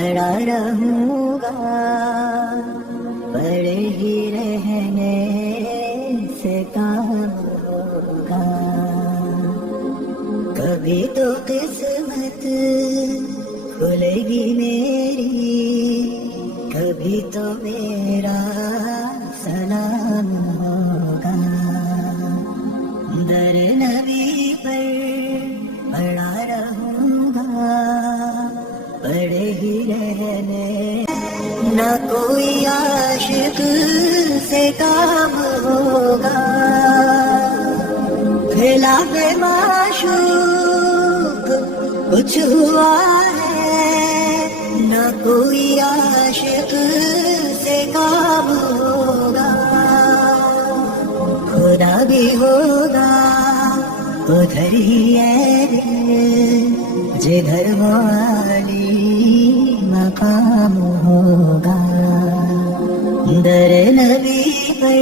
پڑا رہوں گا، پڑے ہی رہنے سے کام ہوگا. کبھی تو قسمت کھلے گی میری، کبھی تو میرا سلام ہوگا. در نبی پر پڑا رہوں گا، پڑے ہی رہنے. نہ کوئی عاشق سے کام ہوگا، خلاف معشوق کچھ ہوا ہے. نہ کوئی عاشق سے کام ہوگا، خدا بھی ہوگا ادھر ہی ہے جدھر والی مقام ہوگا. در نبی پر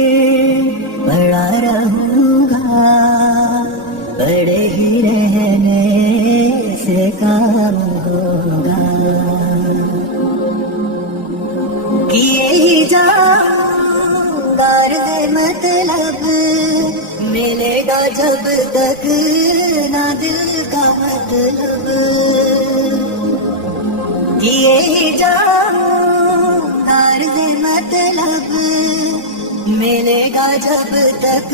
پڑا رہوں گا، پڑے ہی رہنے سے کام ہوگا. کیے ہی جاؤں گا عرض مطلب، ملے گا جب تک نہ دل کا مطلب. کیے ہی جاؤں گا عرض مطلب، ملے گا جب تک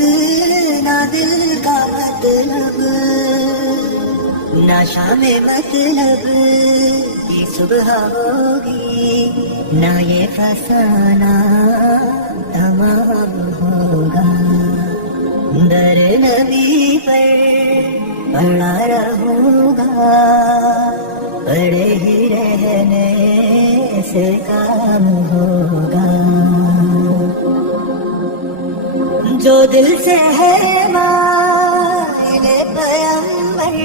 نہ دل کا مطلب. نہ شام مطلب کی صبح ہوگی، نہ یہ فسانہ تمام ہوگا. در نبی پر پڑا رہوں گا، پڑے ہی رہنے سے کام ہوگا. جو دل سے ہے مائل پیغمبر،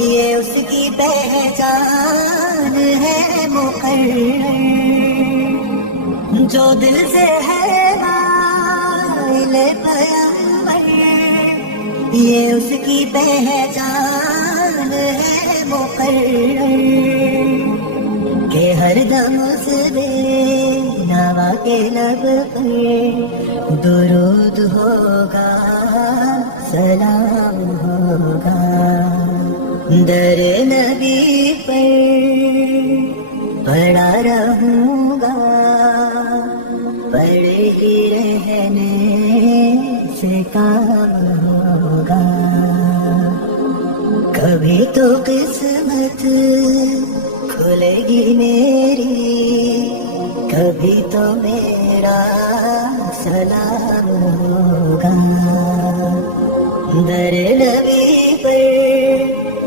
یہ اس کی پہچان ہے مقرر. جو دل سے ہے مائل پیغمبر، یہ اس کی پہچان ہے مقرر. کہ ہر دم اس بے نوا کے لب پر درود ہوگا، سلام ہوگا. در نبی پر پڑا رہوں گا، پڑے ہی رہنے سے کام ہوگا. کبھی تو قسمت کھلے گی میری، کبھی تو میرا سلام ہوگا. در نبی پر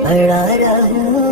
پڑا رہوں